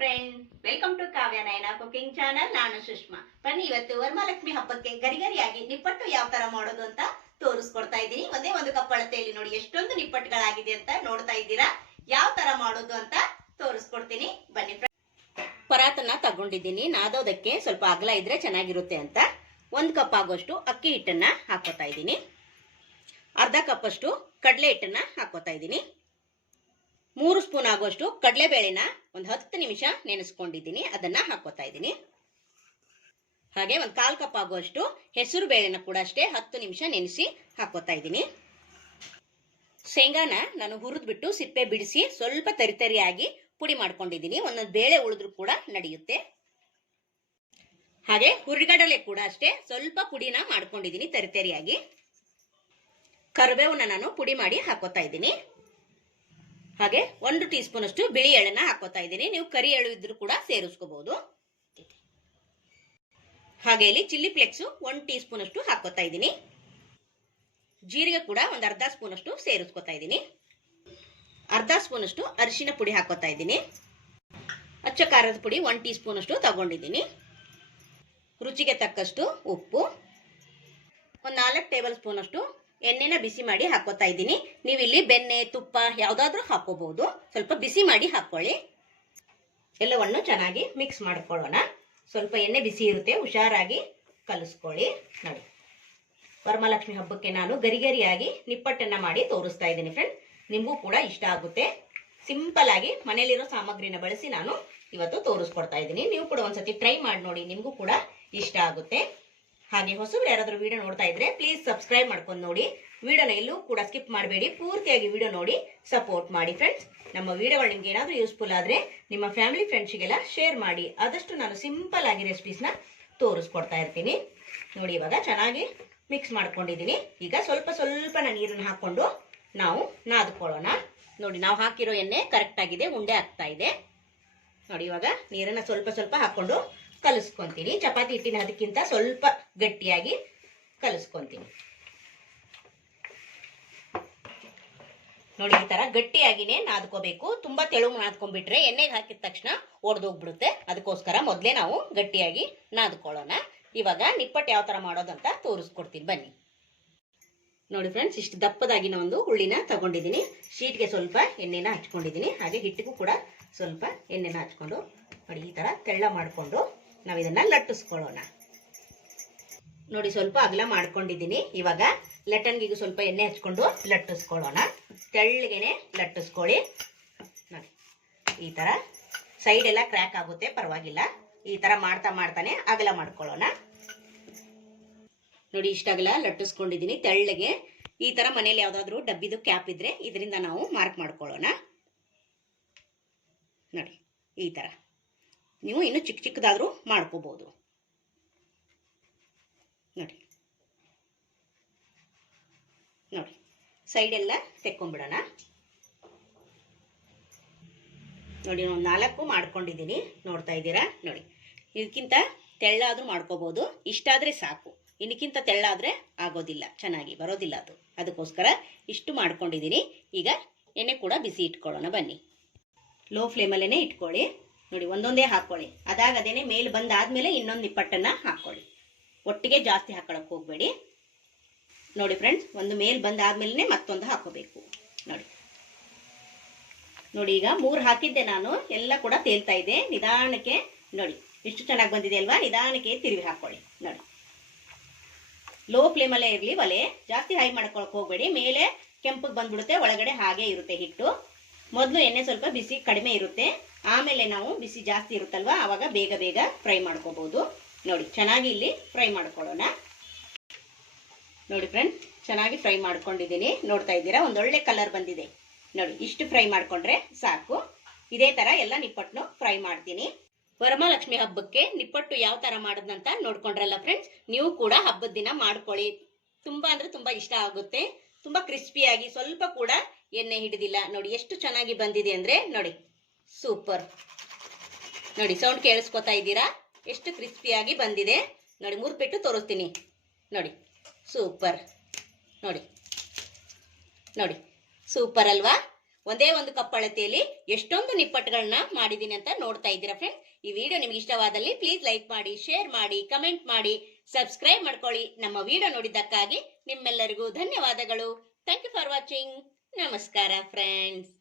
Friend welcome to Kavya Nayana cooking channel ನಾನು ಸುಷ್ಮಾ. ಬನ್ನಿ, ಇವತ್ತು ವರಮಹಾಲಕ್ಷ್ಮಿ ಹಬ್ಬಕ್ಕೆ ಗರಿಗರಿಯಾಗಿ ನಿಪ್ಪಟ್ಟು ಯಾವ ತರ ಮಾಡೋದು ಅಂತ ತೋರಿಸ್ಕೊಡ್ತಾ ಇದ್ದೀನಿ. ಒಂದೇ ಒಂದು ಕಪ್ ಅಳತೆಯಲ್ಲಿ ನೋಡಿ, ಎಷ್ಟೊಂದು ನಿಪ್ಪಟ್ಟುಗಳಾಗಿದೆ ಅಂತ ನೋಡ್ತಾ ಇದ್ದೀರಾ? ಯಾವ ತರ ಮಾಡೋದು ಅಂತ ತೋರಿಸ್ಕೊಡ್ತೀನಿ. ಬನ್ನಿ ಪರಾತನ ತಗೊಂಡಿದ್ದೀನಿ. ನಾದೋದಕ್ಕೆ ಸ್ವಲ್ಪ ಅಗಲ ಇದ್ರೆ ಚೆನ್ನಾಗಿರುತ್ತೆ ಅಂತ. ಒಂದು ಕಪ್ ಆಗೋಷ್ಟು ಅಕ್ಕಿ ಹಿಟ್ಟನ್ನ ಹಾಕೋತಾ ಇದ್ದೀನಿ. ಅರ್ಧ ಕಪ್ ಅಷ್ಟು ಕಡಲೆ ಹಿಟ್ಟನ್ನ ಹಾಕೋತಾ ಇದ್ದೀನಿ. ಮೂರು ಸ್ಪೂನ್ ಆಗುವಷ್ಟು ಕಡಲೆಬೇಳೆನ ಒಂದು ಹತ್ತು ನಿಮಿಷ ನೆನೆಸ್ಕೊಂಡಿದ್ದೀನಿ. ಅದನ್ನ ಹಾಕೋತಾ ಇದ್ದೀನಿ. ಹಾಗೆ ಒಂದು ಕಾಲು ಕಪ್ ಆಗುವಷ್ಟು ಹೆಸರು ಬೇಳೆನ ಕೂಡ ಅಷ್ಟೇ ಹತ್ತು ನಿಮಿಷ ನೆನೆಸಿ ಹಾಕೋತಾ ಇದ್ದೀನಿ. ಶೇಂಗಾನ ನಾನು ಹುರಿದ್ಬಿಟ್ಟು ಸಿಪ್ಪೆ ಬಿಡಿಸಿ ಸ್ವಲ್ಪ ತರಿತರಿಯಾಗಿ ಪುಡಿ ಮಾಡ್ಕೊಂಡಿದ್ದೀನಿ. ಒಂದೊಂದು ಬೇಳೆ ಉಳಿದ್ರು ಕೂಡ ನಡೆಯುತ್ತೆ. ಹಾಗೆ ಹುರಿಗಡಲೆ ಕೂಡ ಅಷ್ಟೇ ಸ್ವಲ್ಪ ಪುಡಿನ ಮಾಡ್ಕೊಂಡಿದ್ದೀನಿ ತರಿತರಿಯಾಗಿ ಕರಿಬೇವನ್ನ ನಾನು ಪುಡಿ ಮಾಡಿ ಹಾಕೋತಾ ಇದ್ದೀನಿ. ಹಾಗೆ ಒಂದು ಟೀ ಸ್ಪೂನ್ ಅಷ್ಟು ಬಿಳಿ ಎಳ್ಳನ್ನ ಹಾಕೋತಾ ಇದ್ದೀನಿ. ನೀವು ಕರಿ ಎಳ್ಳು ಇದ್ರೂ ಕೂಡ ಸೇರಿಸ್ಕೋಬಹುದು ಹಾಗೆ ಇಲ್ಲಿ ಚಿಲ್ಲಿ ಫ್ಲೆಕ್ಸ್ ಒಂದು ಟೀ ಸ್ಪೂನ್ ಅಷ್ಟು ಹಾಕೋತಾ ಇದ್ದೀನಿ. ಜೀರಿಗೆ ಕೂಡ ಒಂದು ಅರ್ಧ ಸ್ಪೂನ್ ಅಷ್ಟು ಸೇರಿಸ್ಕೊತಾ ಇದ್ದೀನಿ. ಅರ್ಧ ಸ್ಪೂನ್ ಅಷ್ಟು ಅರಿಶಿನ ಪುಡಿ ಹಾಕೋತಾ ಇದ್ದೀನಿ. ಅಚ್ಚ ಖಾರದ ಪುಡಿ ಒನ್ ಟೀ ಸ್ಪೂನ್ ಅಷ್ಟು ತಗೊಂಡಿದ್ದೀನಿ. ರುಚಿಗೆ ತಕ್ಕಷ್ಟು ಉಪ್ಪು. ಒಂದು ನಾಲ್ಕು ಟೇಬಲ್ ಸ್ಪೂನ್ ಅಷ್ಟು ಎಣ್ಣೆನ ಬಿಸಿ ಮಾಡಿ ಹಾಕೋತಾ ಇದ್ದೀನಿ. ನೀವು ಇಲ್ಲಿ ಬೆಣ್ಣೆ, ತುಪ್ಪ ಯಾವುದಾದ್ರೂ ಹಾಕೋಬಹುದು. ಸ್ವಲ್ಪ ಬಿಸಿ ಮಾಡಿ ಹಾಕೊಳ್ಳಿ. ಎಲ್ಲವನ್ನು ಚೆನ್ನಾಗಿ ಮಿಕ್ಸ್ ಮಾಡ್ಕೊಳ್ಳೋಣ. ಸ್ವಲ್ಪ ಎಣ್ಣೆ ಬಿಸಿ ಇರುತ್ತೆ, ಹುಷಾರಾಗಿ ಕಲಿಸ್ಕೊಳ್ಳಿ. ನೋಡಿ. ವರಮಹಾಲಕ್ಷ್ಮಿ ಹಬ್ಬಕ್ಕೆ ನಾನು ಗರಿಗರಿಯಾಗಿ ನಿಪ್ಪಟ್ಟನ್ನು ಮಾಡಿ ತೋರಿಸ್ತಾ ಇದ್ದೀನಿ ಫ್ರೆಂಡ್ ನಿಮಗೂ ಕೂಡ ಇಷ್ಟ ಆಗುತ್ತೆ. ಸಿಂಪಲ್ ಆಗಿ ಮನೇಲಿರೋ ಸಾಮಗ್ರಿನ ಬಳಸಿ ನಾನು ಇವತ್ತು ತೋರಿಸ್ಕೊಡ್ತಾ ಇದ್ದೀನಿ. ನೀವು ಕೂಡ ಒಂದ್ಸತಿ ಟ್ರೈ ಮಾಡಿ ನೋಡಿ, ನಿಮಗೂ ಕೂಡ ಇಷ್ಟ ಆಗುತ್ತೆ. ಹಾಗೆ ಹೊಸಬ್ರು ಯಾರಾದರೂ ವಿಡಿಯೋ ನೋಡ್ತಾ ಇದ್ರೆ ಪ್ಲೀಸ್ ಸಬ್ಸ್ಕ್ರೈಬ್ ಮಾಡ್ಕೊಂಡು ನೋಡಿ. ವಿಡಿಯೋನ ಎಲ್ಲೂ ಕೂಡ ಸ್ಕಿಪ್ ಮಾಡಬೇಡಿ. ಪೂರ್ತಿಯಾಗಿ ವಿಡಿಯೋ ನೋಡಿ ಸಪೋರ್ಟ್ ಮಾಡಿ ಫ್ರೆಂಡ್ಸ್ ನಮ್ಮ ವಿಡಿಯೋಗಳು ನಿಮ್ಗೆ ಏನಾದರೂ ಯೂಸ್ಫುಲ್ ಆದರೆ ನಿಮ್ಮ ಫ್ಯಾಮಿಲಿ ಫ್ರೆಂಡ್ಸಿಗೆಲ್ಲ ಶೇರ್ ಮಾಡಿ. ಆದಷ್ಟು ನಾನು ಸಿಂಪಲ್ ಆಗಿ ರೆಸಿಪೀಸ್ನ ತೋರಿಸ್ಕೊಡ್ತಾ ಇರ್ತೀನಿ. ನೋಡಿ, ಇವಾಗ ಚೆನ್ನಾಗಿ ಮಿಕ್ಸ್ ಮಾಡ್ಕೊಂಡಿದ್ದೀನಿ. ಈಗ ಸ್ವಲ್ಪ ಸ್ವಲ್ಪ ನೀರನ್ನು ಹಾಕ್ಕೊಂಡು ನಾವು ನಾದ್ಕೊಳ್ಳೋಣ. ನೋಡಿ, ನಾವು ಹಾಕಿರೋ ಎಣ್ಣೆ ಕರೆಕ್ಟ್ ಆಗಿದೆ, ಉಂಡೆ ಆಗ್ತಾ ಇದೆ. ನೋಡಿ, ಇವಾಗ ನೀರನ್ನು ಸ್ವಲ್ಪ ಸ್ವಲ್ಪ ಹಾಕೊಂಡು ಕಲಿಸ್ಕೊಂತೀನಿ. ಚಪಾತಿ ಹಿಟ್ಟಿನ ಅದಕ್ಕಿಂತ ಸ್ವಲ್ಪ ಗಟ್ಟಿಯಾಗಿ ಕಲಿಸ್ಕೊಂತೀನಿ. ನೋಡಿ ಈ ತರ ಗಟ್ಟಿಯಾಗಿನೇ ನಾದ್ಕೋಬೇಕು. ತುಂಬಾ ತೆಳು ನಾದ್ಕೊಂಡ್ಬಿಟ್ರೆ ಎಣ್ಣೆಗೆ ಹಾಕಿದ ತಕ್ಷಣ ಒಡೆದೋಗ್ಬಿಡುತ್ತೆ. ಅದಕ್ಕೋಸ್ಕರ ಮೊದಲೇ ನಾವು ಗಟ್ಟಿಯಾಗಿ ನಾದ್ಕೊಳ್ಳೋಣ. ಇವಾಗ ನಿಪ್ಪಟ್ಟು ಯಾವ ತರ ಮಾಡೋದಂತ ತೋರಿಸ್ಕೊಡ್ತೀನಿ. ಬನ್ನಿ. ನೋಡಿ ಫ್ರೆಂಡ್ಸ್, ಇಷ್ಟು ದಪ್ಪದಾಗಿನ ಒಂದು ಹುಳ್ಳಿನ ತಗೊಂಡಿದ್ದೀನಿ. ಶೀಟ್ಗೆ ಸ್ವಲ್ಪ ಎಣ್ಣೆನ ಹಚ್ಕೊಂಡಿದ್ದೀನಿ. ಹಾಗೆ ಹಿಟ್ಟಿಗೂ ಕೂಡ ಸ್ವಲ್ಪ ಎಣ್ಣೆನ ಹಚ್ಕೊಂಡು ನೋಡಿ ಈ ತರ ತೆಳ್ಳ ಮಾಡಿಕೊಂಡು ನಾವು ಇದನ್ನ ಲಟ್ಟಿಸ್ಕೊಳ್ಳೋಣ. ನೋಡಿ, ಸ್ವಲ್ಪ ಅಗಲ ಮಾಡ್ಕೊಂಡಿದ್ದೀನಿ. ಇವಾಗ ಲಟ್ಟನ್ಗಿಗೂ ಸ್ವಲ್ಪ ಎಣ್ಣೆ ಹಚ್ಕೊಂಡು ಲಟ್ಟಿಸ್ಕೊಳ್ಳೋಣ. ತೆಳ್ಳಗೆನೆ ಲಟ್ಟಿಸ್ಕೊಳ್ಳಿ. ನೋಡಿ, ಈ ತರ ಸೈಡ್ ಎಲ್ಲ ಕ್ರ್ಯಾಕ್ ಆಗುತ್ತೆ, ಪರವಾಗಿಲ್ಲ. ಈ ತರ ಮಾಡ್ತಾ ಮಾಡ್ತಾನೆ ಅಗಲ ಮಾಡ್ಕೊಳ್ಳೋಣ. ನೋಡಿ ಇಷ್ಟಾಗಲ ಲಟ್ಟಿಸ್ಕೊಂಡಿದ್ದೀನಿ ತೆಳ್ಳಗೆ. ಈ ತರ ಮನೇಲಿ ಯಾವುದಾದ್ರೂ ಡಬ್ಬಿದು ಕ್ಯಾಪ್ ಇದ್ರೆ ಇದರಿಂದ ನಾವು ಮಾರ್ಕ್ ಮಾಡ್ಕೊಳ್ಳೋಣ. ನೋಡಿ, ಈ ತರ. ನೀವು ಇನ್ನು ಚಿಕ್ಕ ಚಿಕ್ಕದಾದ್ರೂ ಮಾಡ್ಕೋಬೋದು. ನೋಡಿ. ನೋಡಿ. ಸೈಡ್ ಎಲ್ಲ ತೆಕ್ಕೊಂಡ್ಬಿಡೋಣ ನೋಡಿ ಒಂದು ನಾಲ್ಕು ಮಾಡ್ಕೊಂಡಿದ್ದೀನಿ. ನೋಡ್ತಾ ಇದ್ದೀರಾ? ನೋಡಿ. ಇದಕ್ಕಿಂತ ತೆಳ್ಳಾದರೂ ಮಾಡ್ಕೋಬೋದು. ಇಷ್ಟಾದರೆ ಸಾಕು. ಇದಕ್ಕಿಂತ ತೆಳ್ಳಾದ್ರೆ ಆಗೋದಿಲ್ಲ. ಚೆನ್ನಾಗಿ ಬರೋದಿಲ್ಲ ಅದು. ಅದಕ್ಕೋಸ್ಕರ ಇಷ್ಟು ಮಾಡ್ಕೊಂಡಿದ್ದೀನಿ. ಈಗ ಎಣ್ಣೆ ಕೂಡ ಬಿಸಿ ಇಟ್ಕೊಳ್ಳೋಣ. ಬನ್ನಿ. ಲೋ ಫ್ಲೇಮಲ್ಲೇ ಇಟ್ಕೊಳ್ಳಿ. ನೋಡಿ, ಒಂದೊಂದೇ ಹಾಕೊಳ್ಳಿ. ಅದಾಗದೇನೆ ಮೇಲೆ ಬಂದಾದ್ಮೇಲೆ ಇನ್ನೊಂದು ನಿಪ್ಪಟ್ಟನ್ನ ಹಾಕೊಳ್ಳಿ. ಒಟ್ಟಿಗೆ ಜಾಸ್ತಿ ಹಾಕೊಳಕ್ ಹೋಗ್ಬೇಡಿ. ನೋಡಿ ಫ್ರೆಂಡ್ಸ್ ಒಂದು ಮೇಲ್ ಬಂದಾದ್ಮೇಲೆ ಮತ್ತೊಂದು ಹಾಕೋಬೇಕು. ನೋಡಿ. ನೋಡಿ, ಈಗ ಮೂರು ಹಾಕಿದ್ದೆ ನಾನು. ಎಲ್ಲ ಕೂಡ ತೇಲ್ತಾ ಇದೆ. ನಿಧಾನಕ್ಕೆ ನೋಡಿ ಎಷ್ಟು ಚೆನ್ನಾಗಿ ಬಂದಿದೆ ಅಲ್ವಾ? ನಿಧಾನಕ್ಕೆ ತಿರುವಿ ಹಾಕೊಳ್ಳಿ. ನೋಡಿ. ಲೋ ಫ್ಲೇಮಲ್ಲೇ ಇರಲಿ, ಒಲೆ. ಜಾಸ್ತಿ ಹೈ ಮಾಡ್ಕೊಳಕ್ ಹೋಗ್ಬೇಡಿ. ಮೇಲೆ ಕೆಂಪಗೆ ಬಂದ್ಬಿಡುತ್ತೆ, ಒಳಗಡೆ ಹಾಗೆ ಇರುತ್ತೆ ಹಿಟ್ಟು. ಮೊದಲು ಎಣ್ಣೆ ಸ್ವಲ್ಪ ಬಿಸಿ, ಕಡಿಮೆ ಇರುತ್ತೆ. ಆಮೇಲೆ ನಾವು ಬಿಸಿ ಜಾಸ್ತಿ ಇರುತ್ತಲ್ವಾ? ಆವಾಗ ಬೇಗ ಬೇಗ ಫ್ರೈ ಮಾಡ್ಕೋಬಹುದು. ನೋಡಿ, ಚೆನ್ನಾಗಿ ಇಲ್ಲಿ ಫ್ರೈ ಮಾಡ್ಕೊಳ್ಳೋಣ. ನೋಡಿ ಫ್ರೆಂಡ್ ಚೆನ್ನಾಗಿ ಫ್ರೈ ಮಾಡ್ಕೊಂಡಿದ್ದೀನಿ. ನೋಡ್ತಾ ಇದ್ದೀರಾ? ಒಂದೊಳ್ಳೆ ಕಲರ್ ಬಂದಿದೆ. ನೋಡಿ, ಇಷ್ಟು ಫ್ರೈ ಮಾಡ್ಕೊಂಡ್ರೆ ಸಾಕು. ಇದೇ ತರ ಎಲ್ಲ ನಿಪ್ಪಟ್ಟನ್ನು ಫ್ರೈ ಮಾಡ್ತೀನಿ. ವರಮಹಾಲಕ್ಷ್ಮಿ ಹಬ್ಬಕ್ಕೆ ನಿಪ್ಪಟ್ಟು ಯಾವ ತರ ಮಾಡೋದಂತ ನೋಡ್ಕೊಂಡ್ರಲ್ಲ ಫ್ರೆಂಡ್ಸ್ ನೀವು ಕೂಡ ಹಬ್ಬದ ದಿನ ಮಾಡ್ಕೊಳ್ಳಿ. ತುಂಬಾ ಅಂದ್ರೆ ತುಂಬಾ ಇಷ್ಟ ಆಗುತ್ತೆ. ತುಂಬಾ ಕ್ರಿಸ್ಪಿಯಾಗಿ ಸ್ವಲ್ಪ ಕೂಡ ಎಣ್ಣೆ ಹಿಡಿದಿಲ್ಲ. ನೋಡಿ, ಎಷ್ಟು ಚೆನ್ನಾಗಿ ಬಂದಿದೆ ಅಂದ್ರೆ ನೋಡಿ. ಸೂಪರ್ ನೋಡಿ ಸೌಂಡ್ ಕೇಳಿಸ್ಕೊತಾ ಇದ್ದೀರಾ? ಎಷ್ಟು ಕ್ರಿಸ್ಪಿಯಾಗಿ ಬಂದಿದೆ. ನೋಡಿ ಮುರ್ಬಿಟ್ಟು ತೋರಿಸ್ತೀನಿ. ನೋಡಿ ಸೂಪರ್ ನೋಡಿ ನೋಡಿ ಸೂಪರ್ ಅಲ್ವಾ? ಒಂದೇ ಒಂದು ಕಪ್ ಅಳತೆಯಲ್ಲಿ ಎಷ್ಟೊಂದು ನಿಪ್ಪಟ್ಟುಗಳನ್ನ ಮಾಡಿದೀನಿ ಅಂತ ನೋಡ್ತಾ ಇದ್ದೀರಾ ಫ್ರೆಂಡ್ಸ್ ಈ ವಿಡಿಯೋ ನಿಮ್ಗೆ ಇಷ್ಟವಾದಲ್ಲಿ ಪ್ಲೀಸ್ ಲೈಕ್ ಮಾಡಿ ಶೇರ್ ಮಾಡಿ ಕಮೆಂಟ್ ಮಾಡಿ ಸಬ್ಸ್ಕ್ರೈಬ್ ಮಾಡ್ಕೊಳ್ಳಿ. ನಮ್ಮ ವಿಡಿಯೋ ನೋಡಿದ್ದಕ್ಕಾಗಿ ನಿಮ್ಮೆಲ್ಲರಿಗೂ ಧನ್ಯವಾದಗಳು. ಥ್ಯಾಂಕ್ ಯು ಫಾರ್ ವಾಚಿಂಗ್ ನಮಸ್ಕಾರ ಫ್ರೆಂಡ್ಸ್